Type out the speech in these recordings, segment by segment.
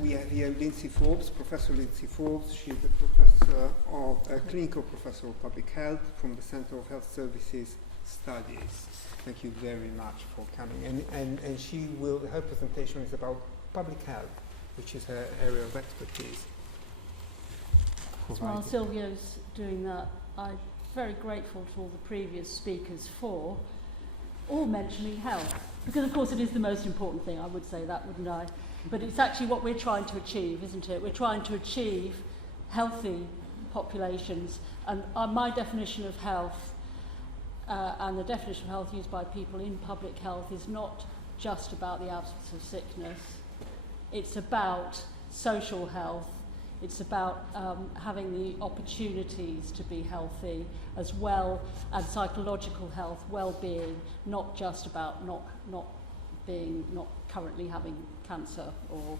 we have here Lindsay Forbes, Professor Lindsay Forbes. She's a clinical professor of public health from the Center of Health Services Studies. Thank you very much for coming. And her presentation is about public health, which is her area of expertise. While Silvio's doing that, I'm very grateful to all the previous speakers for all mentioning health. Because, of course, it is the most important thing. I would say that, wouldn't I? But it's actually what we're trying to achieve, isn't it? We're trying to achieve healthy populations. And my definition of health, and the definition of health used by people in public health, is not just about the absence of sickness. It's about social health. It's about having the opportunities to be healthy, as well as psychological health, well-being, not just about not currently having cancer or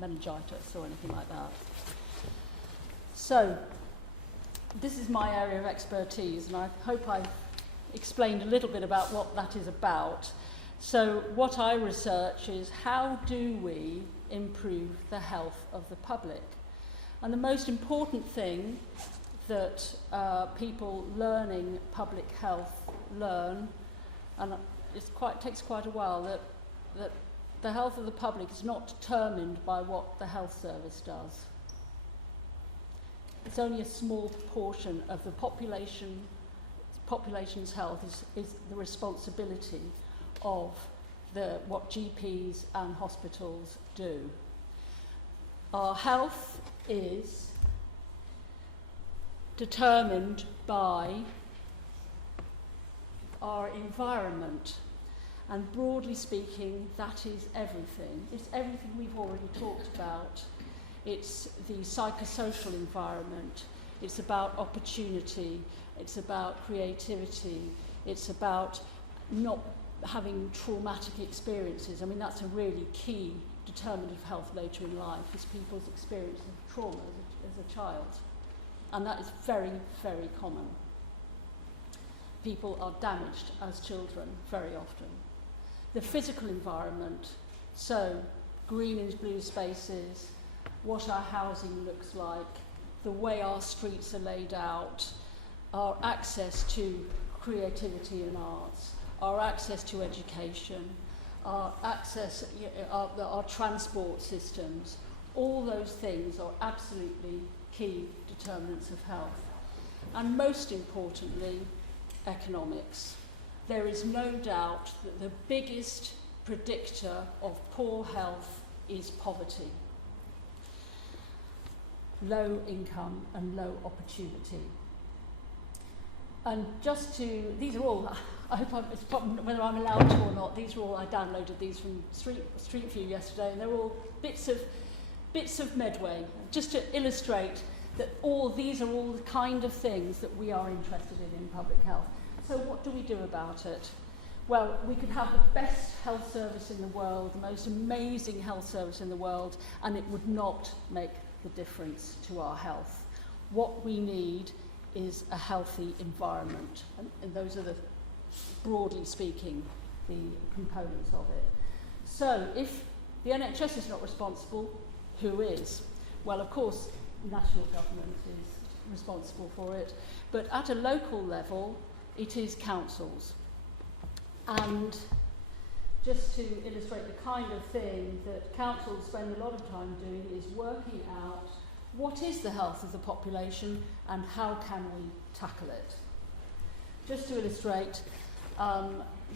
meningitis or anything like that. So, this is my area of expertise, and I hope I've explained a little bit about what that is about. So, what I research is how do we improve the health of the public? And the most important thing that people learning public health learn, and it takes quite a while, that the health of the public is not determined by what the health service does. It's only a small proportion of the population's health is the responsibility of what GPs and hospitals do. Our health is determined by our environment, and broadly speaking, that is everything. It's everything we've already talked about. It's the psychosocial environment, it's about opportunity, it's about creativity, it's about not having traumatic experiences. I mean, that's a really key determinant of health later in life, is people's experience of trauma as a child. And that is very, very common. People are damaged as children very often. The physical environment, so green and blue spaces, what our housing looks like, the way our streets are laid out, our access to creativity and arts, our access to education, our access, our transport systems, all those things are absolutely key determinants of health. And most importantly, economics. There is no doubt that the biggest predictor of poor health is poverty. Low income and low opportunity. And these are all, I hope whether I'm allowed to or not, these are all, I downloaded these from Street View yesterday, and they're all bits of Medway, just to illustrate that these are all the kind of things that we are interested in public health. So what do we do about it? Well, we could have the best health service in the world, the most amazing health service in the world, and it would not make the difference to our health. What we need is a healthy environment, and those are broadly speaking, the components of it. So if the NHS is not responsible, who is? Well, of course, national government is responsible for it, but at a local level, it is councils. And just to illustrate the kind of thing that councils spend a lot of time doing is working out what is the health of the population and how can we tackle it. Just to illustrate,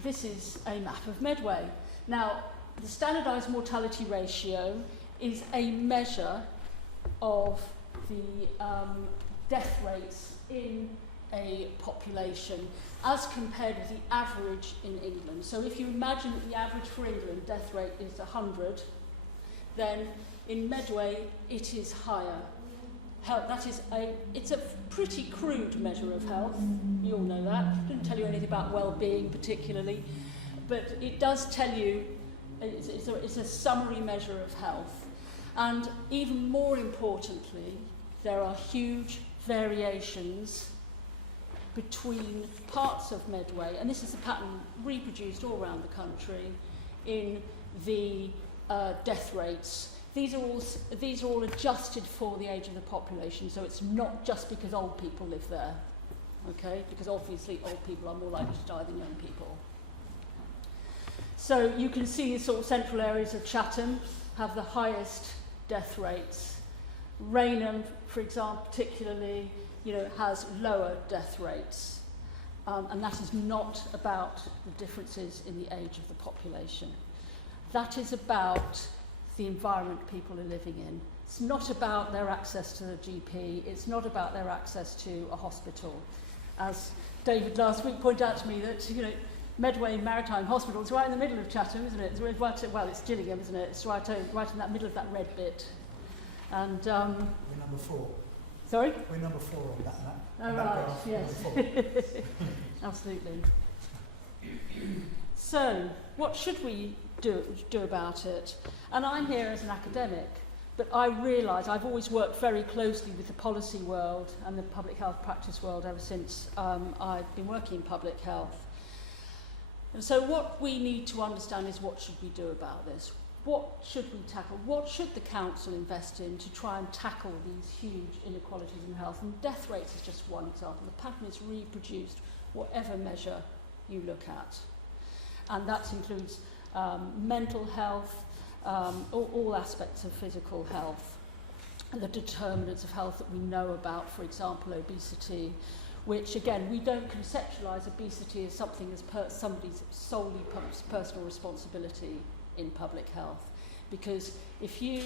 this is a map of Medway. Now, the standardised mortality ratio is a measure of the death rates in a population as compared with the average in England. So if you imagine that the average for England death rate is 100, then in Medway it is higher. It's a pretty crude measure of health. You all know that. It doesn't tell you anything about well-being particularly, but it does tell you, it's a summary measure of health. And even more importantly, there are huge variations between parts of Medway, and this is a pattern reproduced all around the country, in the death rates. these are all adjusted for the age of the population, so it's not just because old people live there, okay? Because obviously old people are more likely to die than young people. So you can see the sort of central areas of Chatham have the highest death rates. Rainham, for example, particularly, has lower death rates. And that is not about the differences in the age of the population. That is about the environment people are living in. It's not about their access to the GP. It's not about their access to a hospital. As David last week pointed out to me that, Medway Maritime Hospital is right in the middle of Chatham, isn't it? It's right, well, it's Gillingham, isn't it? It's right in that middle of that red bit. And we're number 4. Sorry? We're number 4 on that. Oh, right, yes. Absolutely. So, what should we do about it? And I'm here as an academic, but I realise I've always worked very closely with the policy world and the public health practice world ever since I've been working in public health. And so what we need to understand is, what should we do about this? What should we tackle? What should the council invest in to try and tackle these huge inequalities in health? And death rates is just one example. The pattern is reproduced whatever measure you look at. And that includes mental health, all aspects of physical health, and the determinants of health that we know about, for example, obesity, which, again, we don't conceptualise obesity as something as somebody's solely personal responsibility in public health. Because if you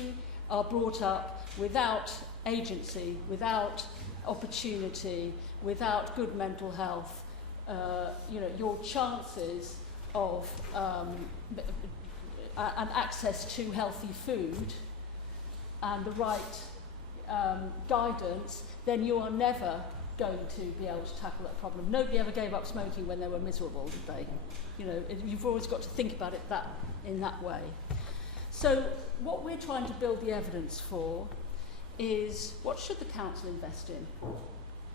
are brought up without agency, without opportunity, without good mental health, your chances of and access to healthy food and the right guidance, then you are never going to be able to tackle that problem. Nobody ever gave up smoking when they were miserable, did they? You've always got to think about it in that way. So what we're trying to build the evidence for is, what should the council invest in?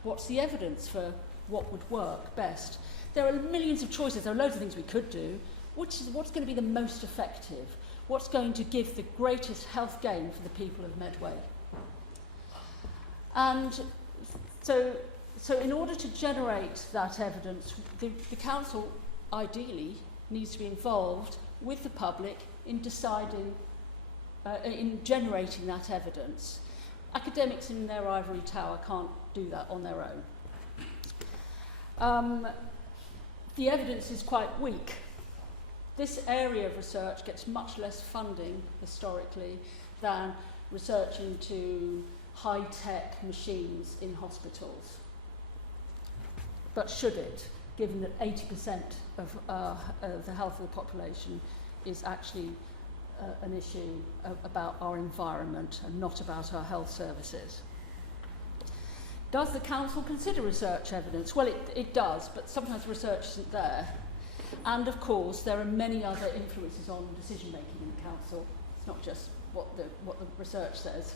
What's the evidence for what would work best? There are millions of choices. There are loads of things we could do. What's going to be the most effective? What's going to give the greatest health gain for the people of Medway? And so in order to generate that evidence, the council ideally needs to be involved with the public in deciding, in generating that evidence. Academics in their ivory tower can't do that on their own. The evidence is quite weak. This area of research gets much less funding historically than research into high-tech machines in hospitals. But should it, given that 80% of the health of the population is actually an issue about our environment and not about our health services? Does the council consider research evidence? Well, it does, but sometimes research isn't there. And of course, there are many other influences on decision-making in the council. It's not just what the research says.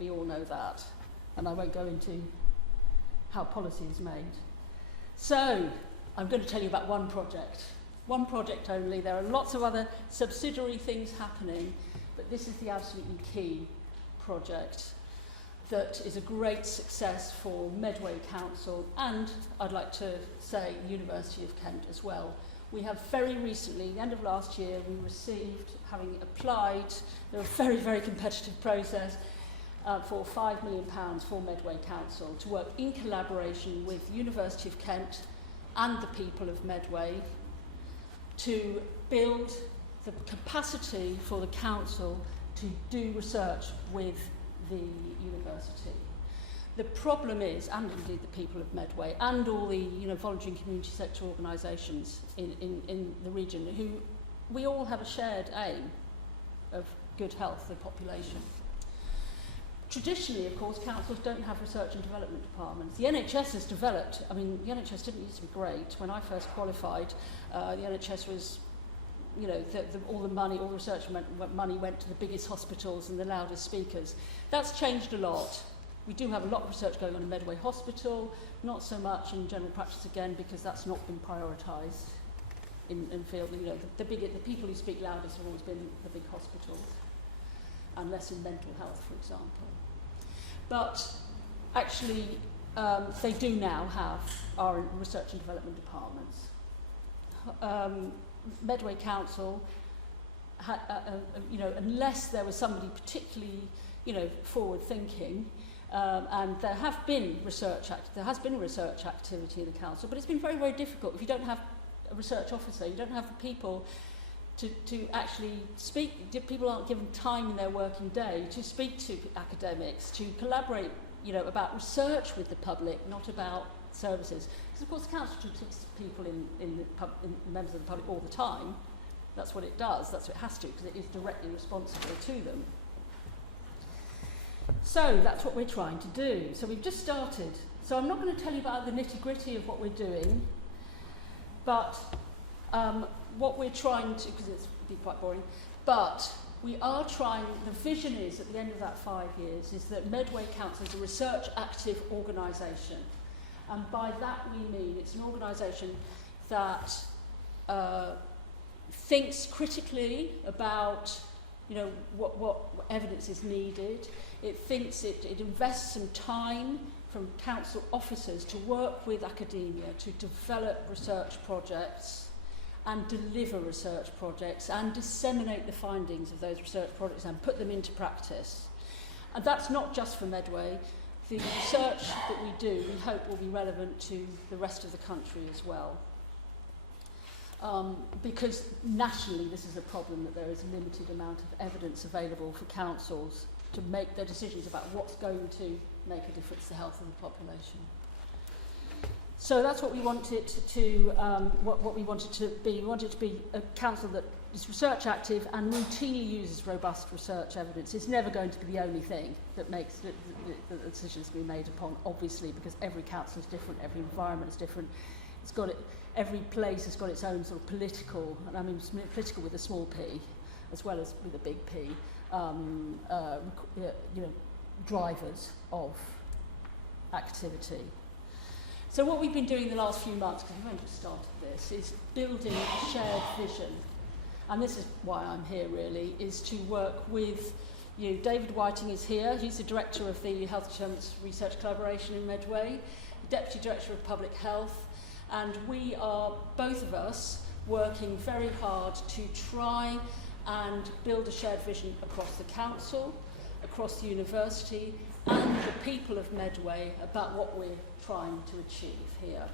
We all know that, and I won't go into how policy is made. So, I'm going to tell you about one project only. There are lots of other subsidiary things happening, but this is the absolutely key project that is a great success for Medway Council, and I'd like to say the University of Kent as well. We have very recently, the end of last year, we received, having applied, a very, very competitive process, for £5 million for Medway Council to work in collaboration with the University of Kent and the people of Medway to build the capacity for the council to do research with the university. The problem is, and indeed the people of Medway and all the voluntary and community sector organisations in the region, who we all have a shared aim of good health for the population. Traditionally, of course, councils don't have research and development departments. The NHS has developed, the NHS didn't used to be great. When I first qualified, the NHS was, all the money, all the research money went to the biggest hospitals and the loudest speakers. That's changed a lot. We do have a lot of research going on in Medway Hospital, not so much in general practice again, because that's not been prioritised in field. The people who speak loudest have always been the big hospitals. and less in mental health, for example. But actually, they do now have our research and development departments. Medway Council, unless there was somebody particularly, forward-thinking, and there has been research activity in the council, but it's been very, very difficult. If you don't have a research officer, you don't have the people to actually speak. People aren't given time in their working day to speak to academics, to collaborate, about research with the public, not about services. Because of course the council speaks to people in members of the public all the time. That's what it does. That's what it has to, because it is directly responsible to them. So that's what we're trying to do. So we've just started. So I'm not going to tell you about the nitty-gritty of what we're doing, but what we're trying to, because it's be quite boring, but we are trying, the vision is, at the end of that 5 years, is that Medway Council is a research active organisation. And by that we mean it's an organisation that thinks critically about what evidence is needed. It thinks it invests some time from council officers to work with academia to develop research projects and deliver research projects and disseminate the findings of those research projects and put them into practice. And that's not just for Medway. The research that we do, we hope, will be relevant to the rest of the country as well. Because nationally this is a problem, that there is a limited amount of evidence available for councils to make their decisions about what's going to make a difference to the health of the population. So that's what we wanted to what we wanted to be. We wanted to be a council that is research active and routinely uses robust research evidence. It's never going to be the only thing that makes the decisions be made upon, obviously, because every council is different, every environment is different. Every place has got its own sort of political, and I mean political with a small p, as well as with a big P, drivers of activity. So what we've been doing the last few months, because we've only just started this, is building a shared vision. And this is why I'm here, really, is to work with you. David Whiting is here. He's the director of the Health Insurance Research Collaboration in Medway, deputy director of public health, and we are, both of us, working very hard to try and build a shared vision across the council, across the university, and the people of Medway about what we're trying to achieve here.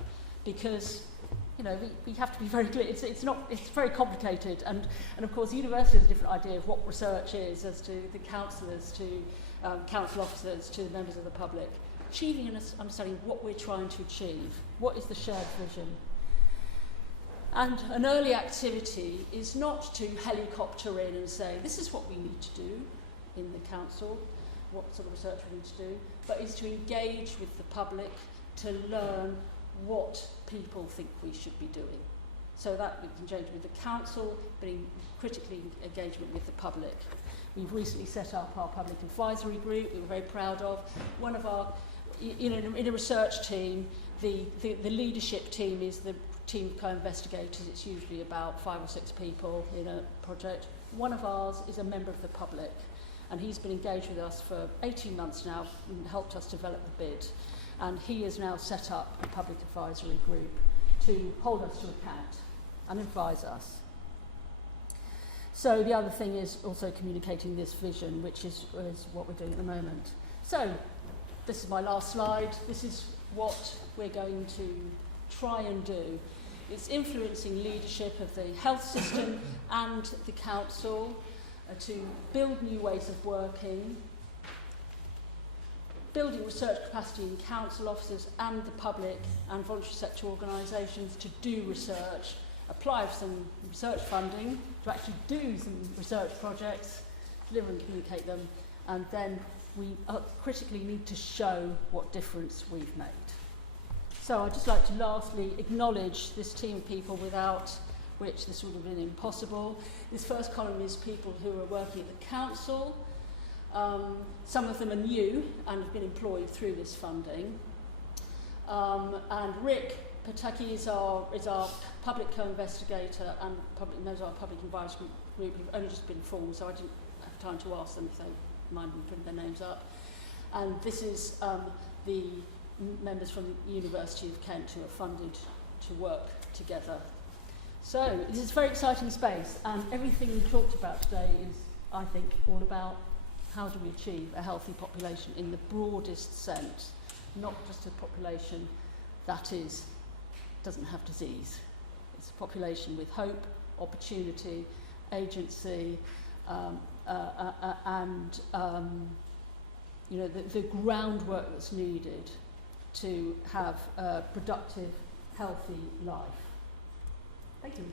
Because, we have to be very clear. It's very complicated, and of course, the university has a different idea of what research is as to the councillors, to council officers, to the members of the public. Achieving and understanding what we're trying to achieve. What is the shared vision? And an early activity is not to helicopter in and say, this is what we need to do in the council, what sort of research we need to do, but is to engage with the public to learn what people think we should be doing. So that we can engage with the council, but in critically engagement with the public. We've recently set up our public advisory group, we were very proud of. One of our, in a research team, the leadership team is the team of co-investigators. It's usually about 5 or 6 people in a project. One of ours is a member of the public, and he's been engaged with us for 18 months now and helped us develop the bid. And he has now set up a public advisory group to hold us to account and advise us. So the other thing is also communicating this vision, which is what we're doing at the moment. So this is my last slide. This is what we're going to try and do. It's influencing leadership of the health system and the council to build new ways of working, building research capacity in council officers and the public and voluntary sector organisations to do research, apply for some research funding to actually do some research projects, deliver and communicate them, and then we critically need to show what difference we've made. So I'd just like to lastly acknowledge this team of people without which this would have been impossible. This first column is people who are working at the council. Some of them are new and have been employed through this funding. And Rick Pataki is our public co-investigator and knows our public advisory group. We've only just been formed, so I didn't have time to ask them if they mind me putting their names up. And this is the members from the University of Kent who are funded to work together. So this is a very exciting space, and everything we talked about today is, I think, all about how do we achieve a healthy population in the broadest sense, not just a population that doesn't have disease. It's a population with hope, opportunity, agency, and you know, the groundwork that's needed to have a productive, healthy life. Thank you.